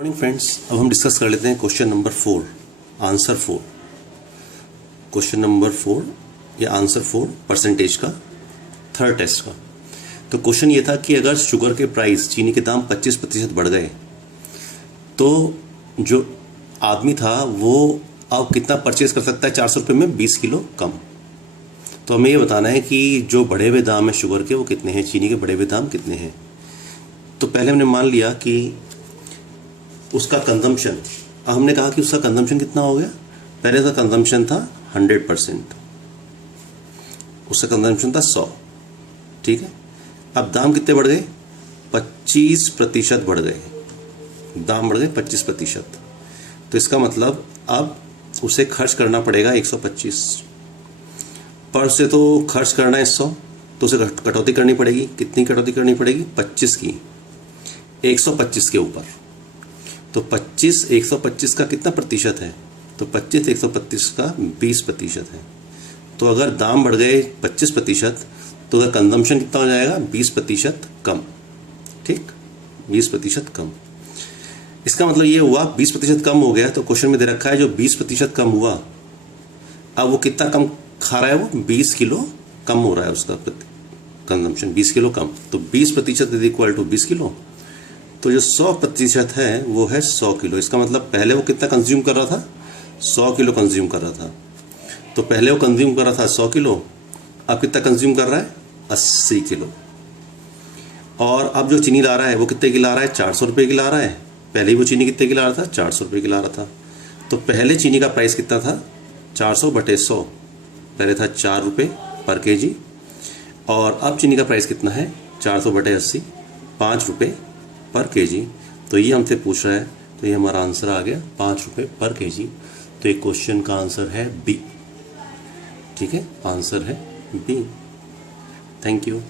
Morning friends, अब हम discuss कर लेते हैं question number 4, answer 4। Question number 4 या आंसर 4 परसेंटेज का थर्ड टेस्ट का। तो क्वेश्चन ये था कि अगर शुगर के प्राइस, चीनी के दाम 25% बढ़ गए तो जो आदमी था वो अब कितना परचेज कर सकता है 400 रुपये में 20 किलो कम। तो हमें ये बताना है कि जो बढ़े हुए दाम है शुगर के वो कितने हैं, चीनी के बढ़े हुए दाम कितने हैं। तो पहले हमने मान लिया कि उसका कंजम्पशन, हमने कहा कि उसका कंजम्पशन कितना हो गया। पहले उसका कंजम्पशन था 100%, उसका कंजम्पशन था 100, ठीक है। अब दाम कितने बढ़ गए, 25% बढ़ गए, दाम बढ़ गए 25%। तो इसका मतलब अब उसे खर्च करना पड़ेगा 125 पर, से तो खर्च करना है 100, तो उसे कटौती करनी पड़ेगी। कितनी कटौती करनी पड़ेगी, 25 की, 125 के ऊपर। तो 25 125 का कितना प्रतिशत है, तो 25 125 का 20% है। तो अगर दाम बढ़ गए 25% तो अगर कंजम्पशन कितना हो जाएगा, 20% कम, ठीक, 20% कम। इसका मतलब ये हुआ 20% कम हो गया। तो क्वेश्चन में दे रखा है जो 20% कम हुआ, अब वो कितना कम खा रहा है, वो 20 किलो कम हो रहा है उसका कंजम्पशन, 20 किलो कम। तो 20% इज इक्वल टू 20 किलो। तो जो 100% है वो है 100 किलो। इसका मतलब पहले वो कितना कंज्यूम कर रहा था, 100 किलो कंज्यूम कर रहा था। तो पहले वो कंज्यूम कर रहा था 100 किलो, अब कितना कंज्यूम कर रहा है, 80 किलो। और अब जो चीनी ला रहा है वो कितने की ला रहा है, 400 रुपये की ला रहा है। पहले ही वो चीनी कितने की ला रहा था, 400 रुपये की ला रहा था। तो पहले चीनी का प्राइस कितना था, 400/100, पहले था 4 रुपये पर केजी। और अब चीनी का प्राइस कितना है, 400/80, 5 रुपये पर केजी। तो ये हमसे पूछ रहा है, तो ये हमारा आंसर आ गया 5 रुपये पर केजी। तो एक क्वेश्चन का आंसर है बी, ठीक है, आंसर है बी। Thank you.